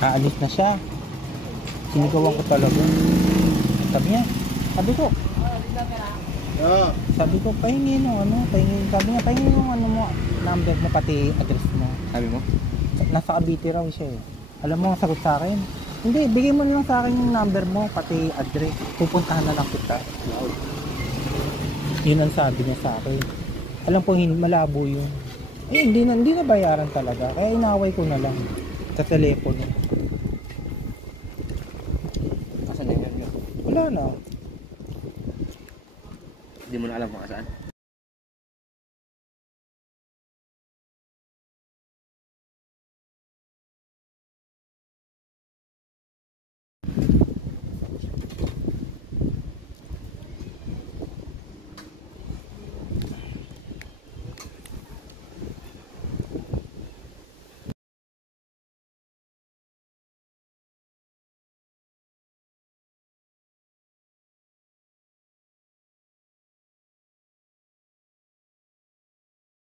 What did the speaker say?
Aalis na siya. Sinigawan ko talaga. Sabi niya, sabi ko, sabi ko, pahingi nung ano, pahingi, sabi niya, pahingi nung ano mo, number mo, pati address mo. Sabi mo? Nasa Cavite raw siya eh. Alam mo, ang sagot sa akin, hindi, bigay mo lang sa akin yung number mo, pati address. Pupuntahan na lang kita. Yun ang sabi niya sa akin. Alam ko, malabo yun. Eh, hindi na bayaran talaga. Kaya inaway ko na lang sa telepono. Asan na yun? Wala na. Hindi mo na alam kung saan?